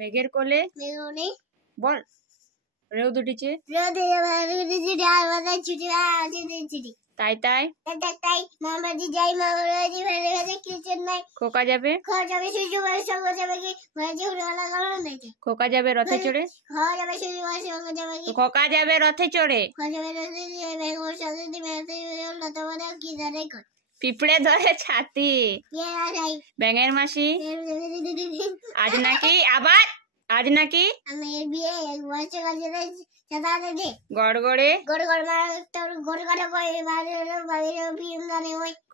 মেঘের কোলে বল রেউ দুটিছে তাই তাই খোকা যাবে খোকা যাবে রথে চড়ে খোকা যাবে রথে চড়ে পিঁপড়ে ধরে ছাতি ব্যাঙের মাসি আজ নাকি আবার আজ নাকি গড়গড়ে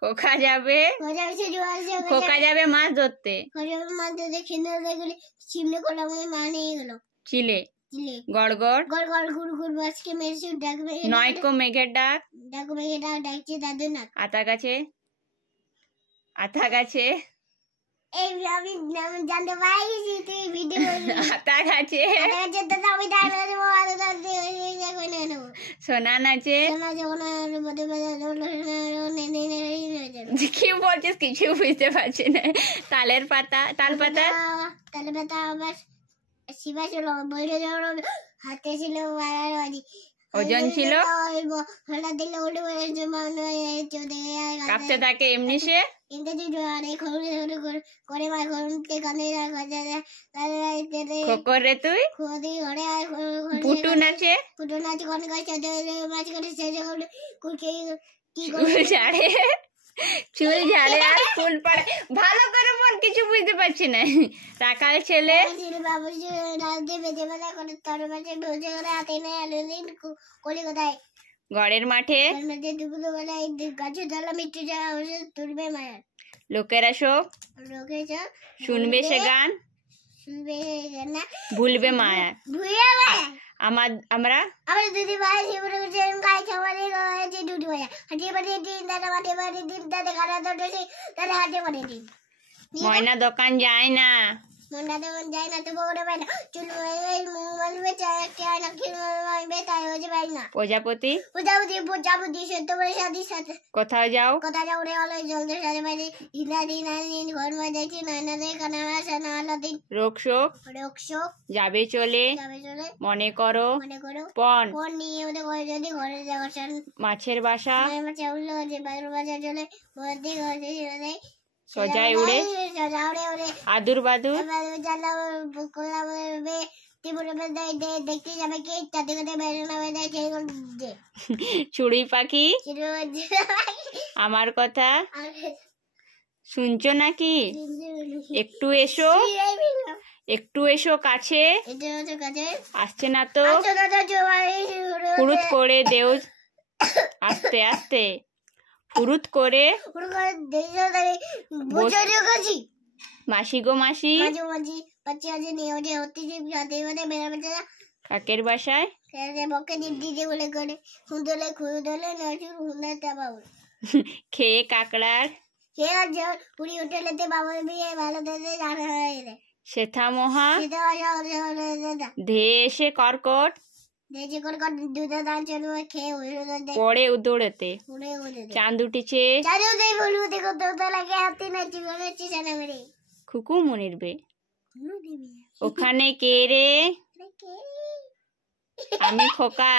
খোকা যাবে মাছ ধরতে চিলে গড়গড় নয়কো মেঘের ডাক আতা গাছে আতা গাছে জানতে পারিস আতা গাছে সোনা নাচে কি বলছিস কিছু বুঝতে পারছি না তালের পাতা তাল পাতা শিবা ছিল হাতে ছিল ওজন ছিল কাঁপতে থাকে এমনি সে খোকরে তুই পুটু নাচে চুল ঝাড়ে আর ফুল পড়ে ভালো করে মন কিছু বুঝতে পারছি না রাখাল ছেলে ঘরের মাঠে লোকেরা সব শুনবে সে গান ভুলবে মায়া আমরা দিদি ভাই ময়না দোকান যায় না প্রজাপতি কোথাও যাও রোগ শোক যাবে চলে মনে করো পণ মাছের বাসা সজায় উড়ে আদুর বাদুর চুড়ি পাখি আমার কথা শুনছো নাকি একটু এসো কাছে আসছে না তো ফুরুত করে দেও আস্তে আস্তে ফুরুত করে মাসি গো মাসি কাকের বাসায় খেয়ে কাকড়ার শেথা মহা ধেয়ে এসে কর্কট পড়ে উদড়েতে চাঁদ উঠেছে খুকু মনির বে ওখানে কে রে আমি খোকা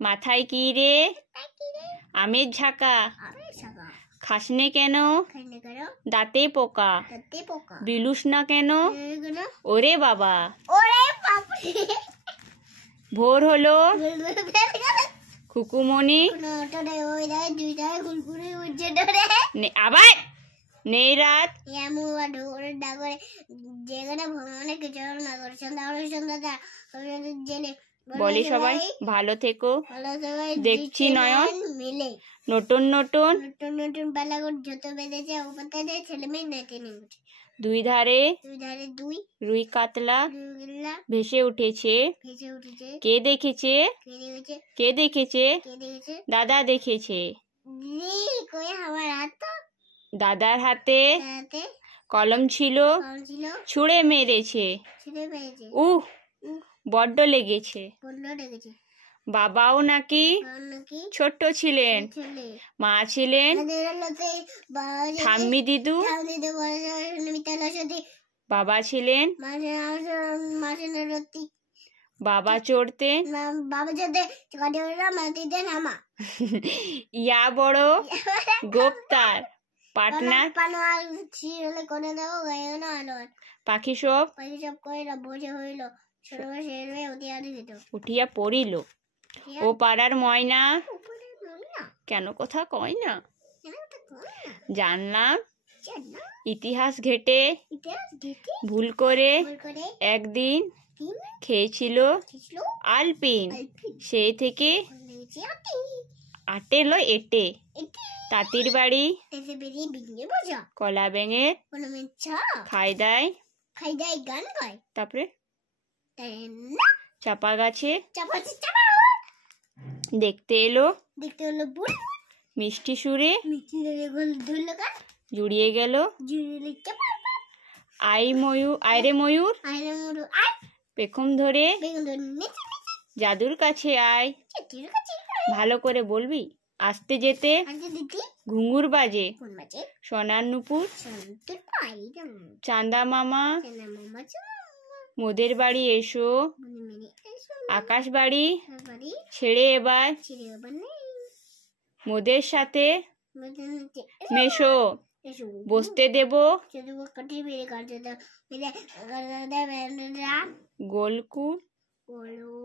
মাথায় কি রে আমের ঝাঁকা খাসনে কেন দাঁতে পোকা বিলুস না কেন ওরে বাবা ভোর হলো খুকুমনি আবার নেই রাত বলি সবাই ভালো থেকো দেখছি নয়ন নতুন নতুন যত বেঁধেছে ছেলে মেয়ে দুই ধারে রুই কাতলা ভেসে উঠেছে কে দেখেছে দাদা দেখেছে দাদার হাতে কলম ছিল ছুঁড়ে মেরেছে বড্ড লেগেছে বাবাও নাকি ছোট্ট ছিলেন মা ছিলেন ঠাম্মি দিদু বাবা ছিলেন বাবা চড়তেন ইয়া বড় গোপ্তার পাটনা পাখি সব উঠিয়া পড়িল ও পাড়ার ময়না কেন কথা কয় না জানলাম ইতিহাস ঘেটে ভুল করে একদিন খেয়েছিল আলপিন সেই থেকে আটে লয় এটে তাঁতির বাড়ি কলা ব্যাঙের খাই দেয় তারপরে চাপা গাছে দেখতে এলো মিষ্টি সুরে জুড়িয়ে গেল আইরে ময়ূর পেখম ধরে জাদুর কাছে আয় ভালো করে বলবি আসতে যেতে ঘুঙুর বাজে সোনার নুপুর চাঁদা মামা মোদের বাড়ি এসো আকাশ বাড়ি ছেড়ে এবার মোদের সাথে মেশো বসতে দেব গোলকুল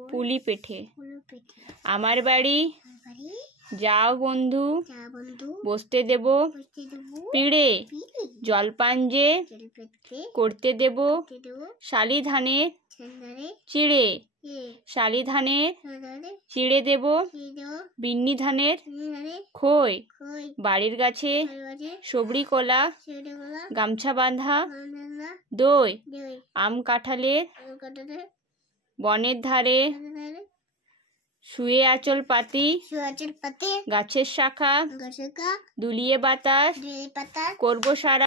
পুলি পেঠে আমার বাড়ি যাও বন্ধু বসতে দেব পিড়ে জলপান যে করতে দেব শালি ধানের চিড়ে শালি ধানের চিড়ে দেব বিন্নি ধানের খই বাড়ির গাছে সবরি কলা গামছা বাঁধা দই আম কাঁঠালের বনের ধারে শুয়ে আঁচল পাতি গাছের শাখা দুলিয়ে বাতাস করবো সারা